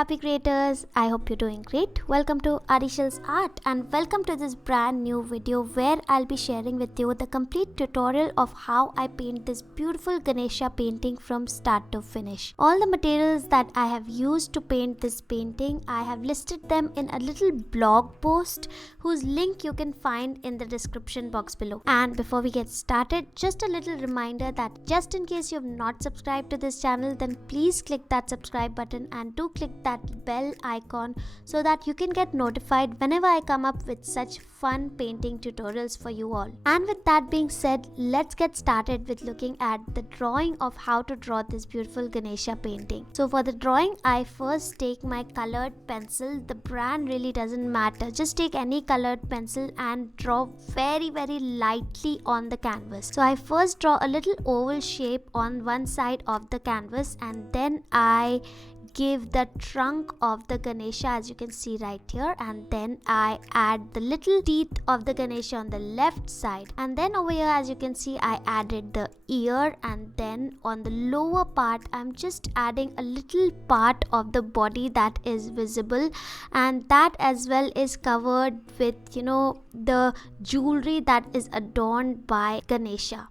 happy creators, I hope you're doing great. Welcome to Artyshils Art and welcome to this brand new video where I'll be sharing with you the complete tutorial of how I paint this beautiful Ganesha painting from start to finish. All the materials that I have used to paint this painting, I have listed them in a little blog post whose link you can find in the description box below. And before we get started, just a little reminder that just in case you have not subscribed to this channel, then please click that subscribe button and do click that bell icon so that you can get notified whenever I come up with such fun painting tutorials for you all. And with that being said, let's get started with looking at the drawing of how to draw this beautiful Ganesha painting. So for the drawing, I first take my colored pencil. The brand really doesn't matter. Just take any colored pencil and draw very lightly on the canvas. So I first draw a little oval shape on one side of the canvas and then I give the trunk of the Ganesha as you can see right here, and then I add the little teeth of the Ganesha on the left side, and then over here as you can see I added the ear, and then on the lower part I'm just adding a little part of the body that is visible, and that as well is covered with the jewelry that is adorned by Ganesha.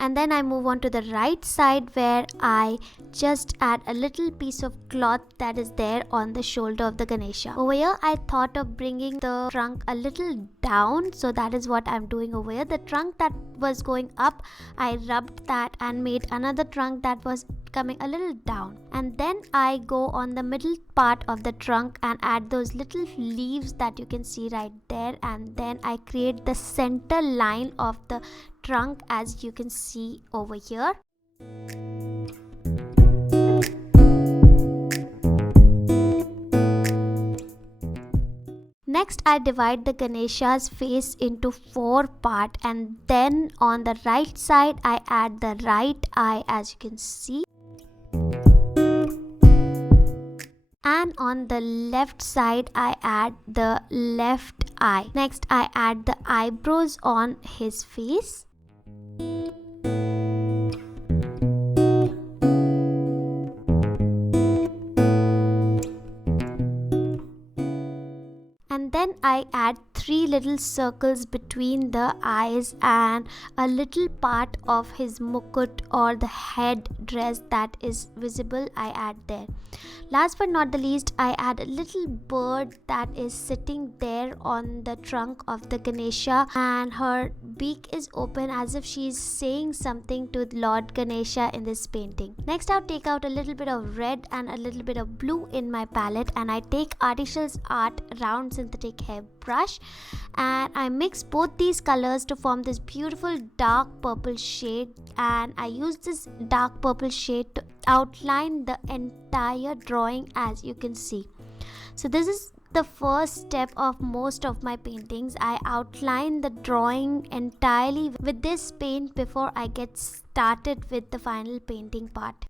And then I move on to the right side where I just add a little piece of cloth that is there on the shoulder of the Ganesha. Over here I thought of bringing the trunk a little down, so that is what I'm doing over here. The trunk that was going up, I rubbed that and made another trunk that was coming a little down, and then I go on the middle part of the trunk and add those little leaves that you can see right there, and then I create the center line of the trunk as you can see over here. Next, I divide the Ganesha's face into 4 parts, and then on the right side I add the right eye as you can see, and on the left side I add the left eye. Next I add the eyebrows on his face. And then I add 3 little circles between the eyes and a little part of his mukut or the head dress that is visible I add there. Last but not the least, I add a little bird that is sitting there on the trunk of the Ganesha, and her beak is open as if she is saying something to Lord Ganesha in this painting. Next I'll take out a little bit of red and a little bit of blue in my palette, and I take Artyshils Art round synthetic hair brush and I mix both these colors to form this beautiful dark purple shade, and I use this dark purple shade to outline the entire drawing as you can see. So this is the first step of most of my paintings. I outline the drawing entirely with this paint before I get started with the final painting part.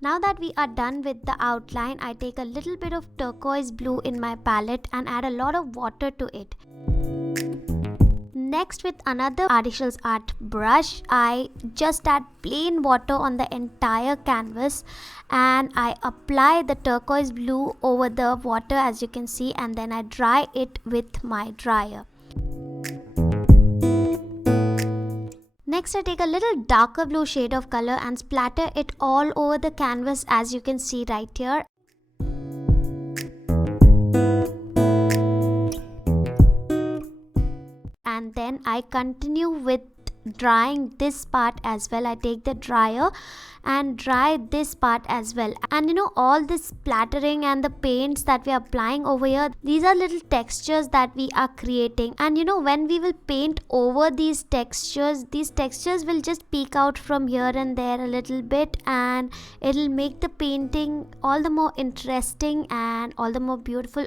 Now that we are done with the outline, I take a little bit of turquoise blue in my palette and add a lot of water to it. Next, with another Artyshils Art brush, I just add plain water on the entire canvas and I apply the turquoise blue over the water as you can see, and then I dry it with my dryer. Next I take a little darker blue shade of color and splatter it all over the canvas as you can see right here. And then I continue with drying this part as well. I take the dryer and dry this part as well, and all this splattering and the paints that we are applying over here, these are little textures that we are creating, and when we will paint over these textures will just peek out from here and there a little bit, and it'll make the painting all the more interesting and all the more beautiful.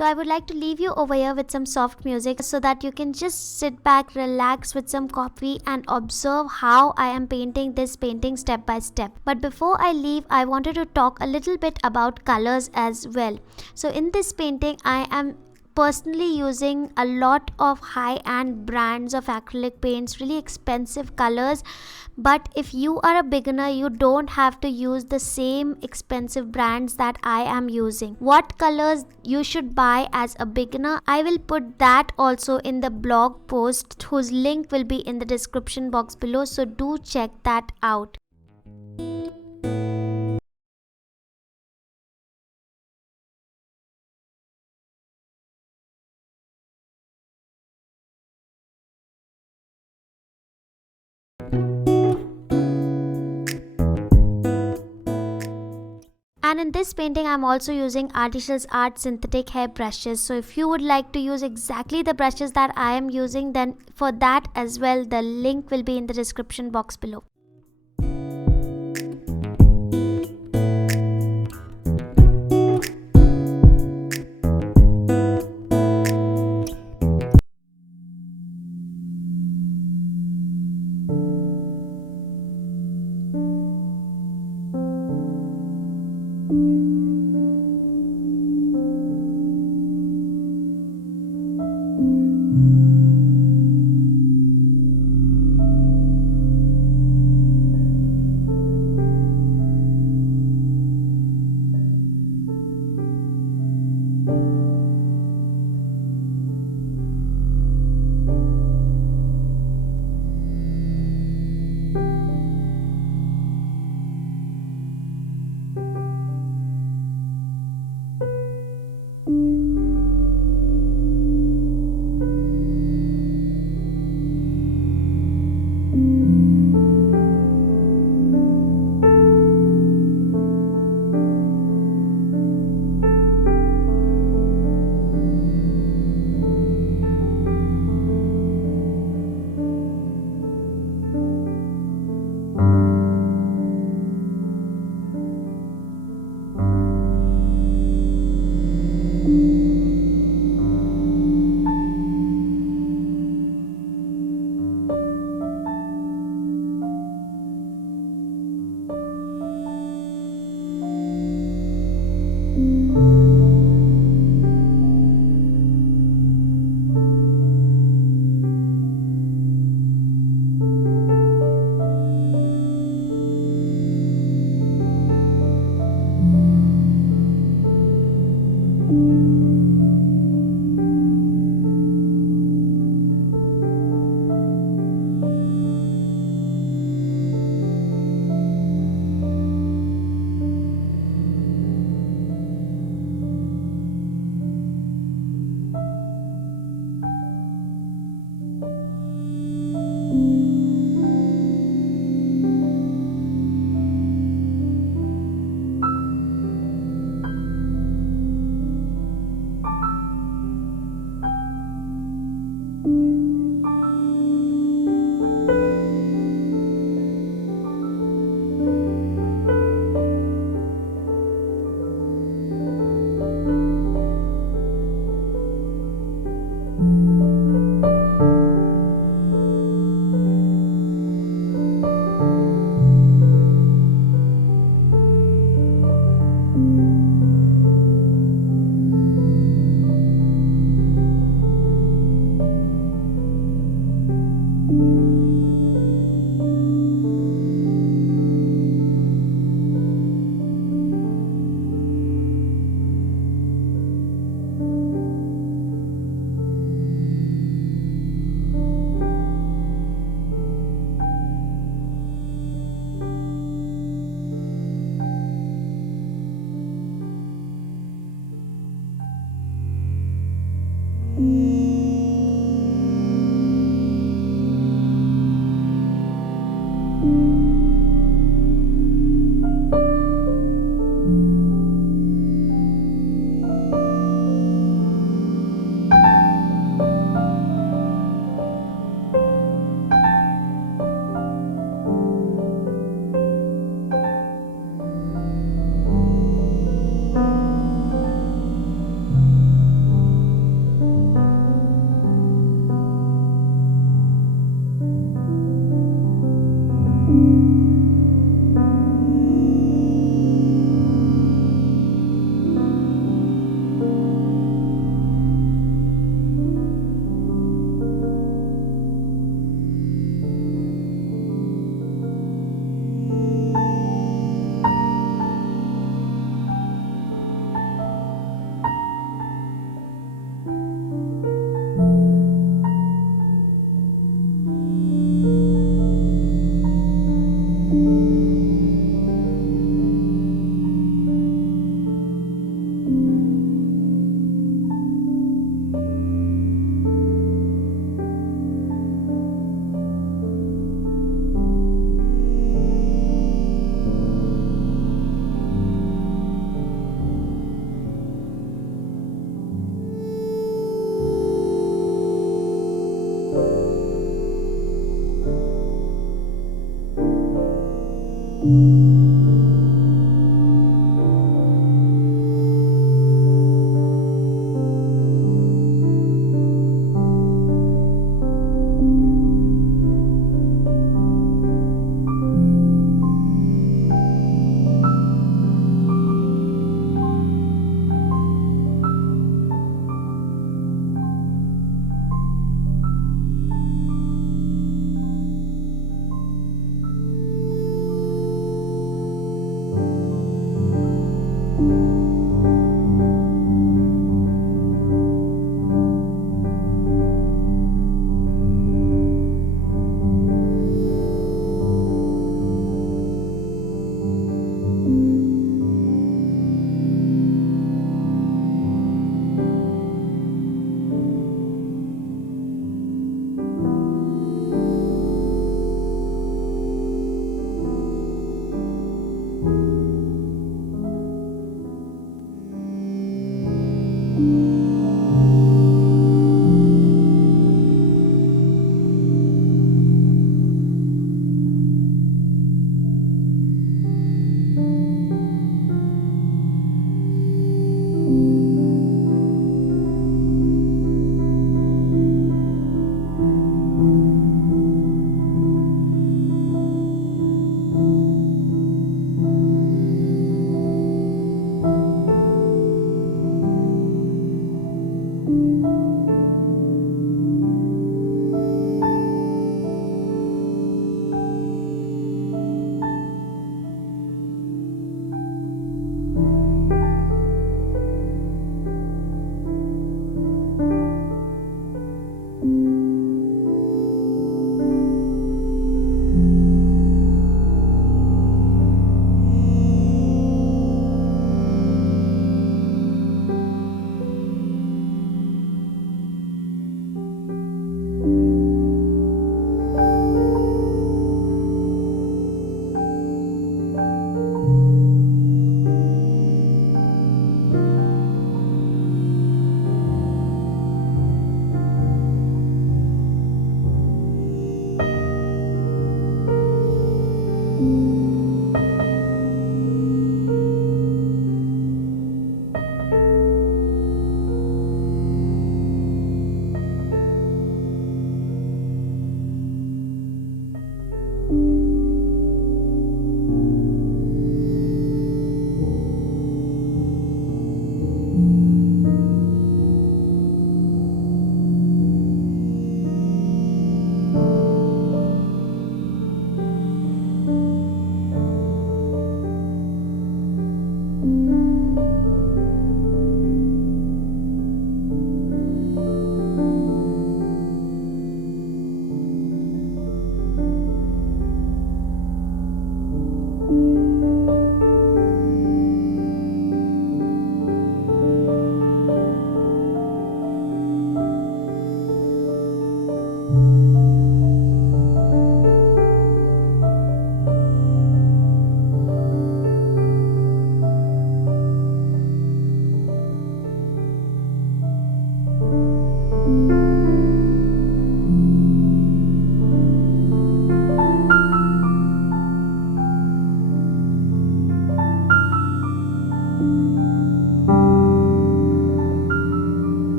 So I would like to leave you over here with some soft music so that you can just sit back, relax with some coffee and observe how I am painting this painting step by step. But before I leave, I wanted to talk a little bit about colors as well. So in this painting, I am personally using a lot of high-end brands of acrylic paints, really expensive colors. But if you are a beginner, you don't have to use the same expensive brands that I am using. What colors you should buy as a beginner, I will put that also in the blog post, whose link will be in the description box below, so do check that out. And in this painting, I'm also using Artyshils Art synthetic hair brushes. So if you would like to use exactly the brushes that I am using, then for that as well, the link will be in the description box below.